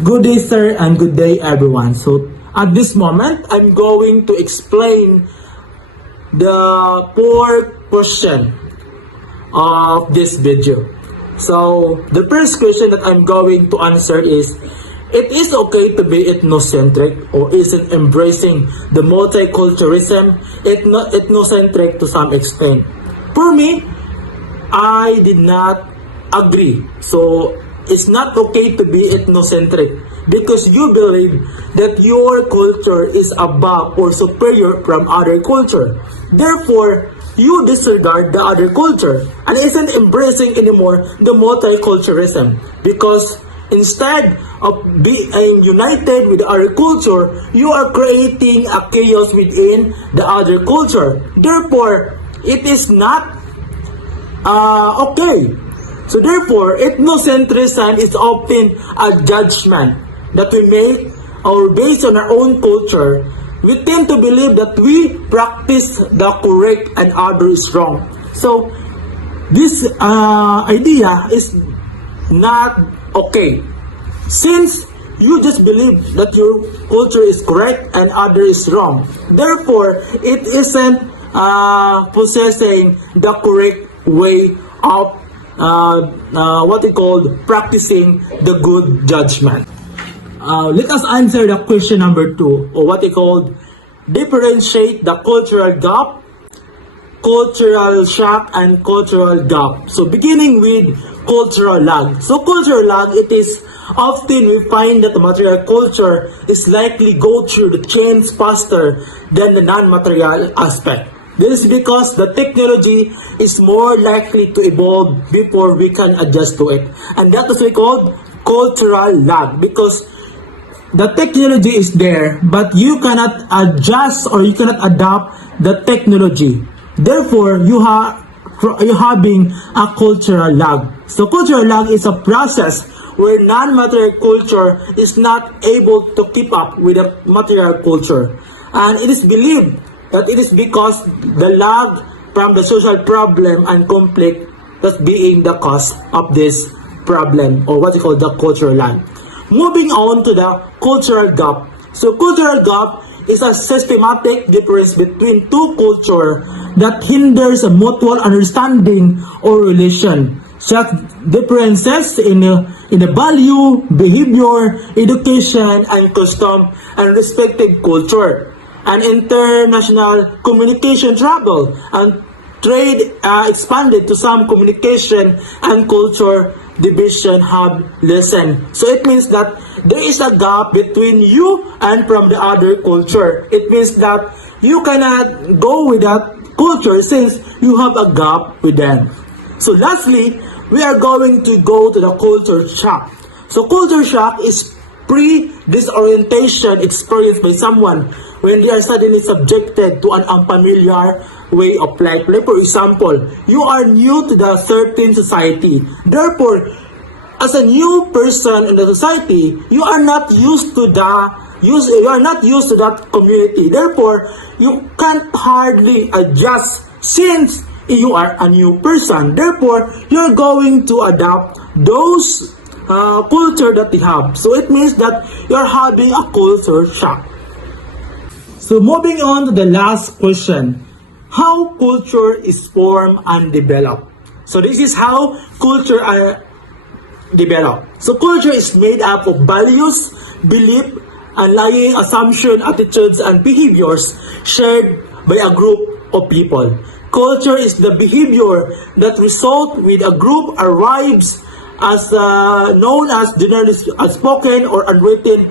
Good day, sir, and good day, everyone. So, at this moment, I'm going to explain the fourth question of this video. So, the first question that I'm going to answer is, it is okay to be ethnocentric, or is it embracing the multiculturalism ethnocentric to some extent? For me, I did not agree. So, it's not okay to be ethnocentric because you believe that your culture is above or superior from other culture. Therefore, you disregard the other culture and isn't embracing anymore the multiculturalism, because instead of being united with other culture, you are creating a chaos within the other culture. Therefore, it is not okay. So therefore, ethnocentrism is often a judgment that we make or based on our own culture. We tend to believe that we practice the correct and others wrong. So this idea is not okay. Since you just believe that your culture is correct and other is wrong, therefore it isn't possessing the correct way of what we call practicing the good judgment. Let us answer the question number 2, or what they call differentiate the cultural gap, cultural shock, and cultural gap. So beginning with cultural lag. So cultural lag, it is often we find that the material culture is likely go through the change faster than the non-material aspect. This is because the technology is more likely to evolve before we can adjust to it. And that is called cultural lag, because the technology is there, but you cannot adjust or you cannot adapt the technology. Therefore, you're having a cultural lag. So cultural lag is a process where non-material culture is not able to keep up with the material culture. And it is believed that it is because the lag from the social problem and conflict that's being the cause of this problem, or what you call the cultural lag. Moving on to the cultural gap. So cultural gap is a systematic difference between two cultures that hinders a mutual understanding or relation. Such differences in the value, behavior, education, and custom and respective culture, and international communication, travel, and trade expanded to some communication and culture division have lessened. So it means that there is a gap between you and from the other culture. It means that you cannot go with that culture since you have a gap with them. So lastly, we are going to go to the culture shock. So culture shock is pre-disorientation experienced by someone when they are suddenly subjected to an unfamiliar way of life. Like for example, you are new to the certain society. Therefore, as a new person in the society, you are not used to that community. Therefore, you can't hardly adjust since you are a new person. Therefore, you're going to adapt those culture that you have. So it means that you're having a culture shock. So moving on to the last question, how culture is formed and developed. So this is how culture are developed. So culture is made up of values, belief, underlying assumption, attitudes, and behaviors shared by a group of people. Culture is the behavior that result with a group arrives as known as generally spoken or unwritten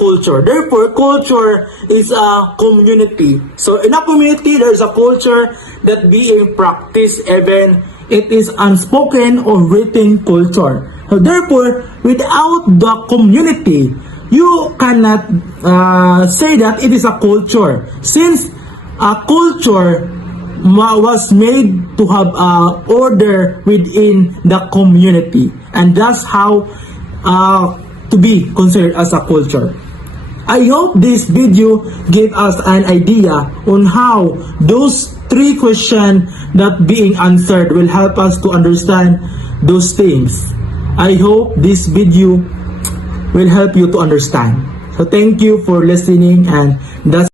culture. Therefore, culture is a community. So in a community, there is a culture that being practiced, even it is unspoken or written culture. So therefore, without the community, you cannot say that it is a culture, since a culture was made to have order within the community, and that's how to be considered as a culture. I hope this video gave us an idea on how those 3 questions that being answered will help us to understand those things. I hope this video will help you to understand. So thank you for listening, and that's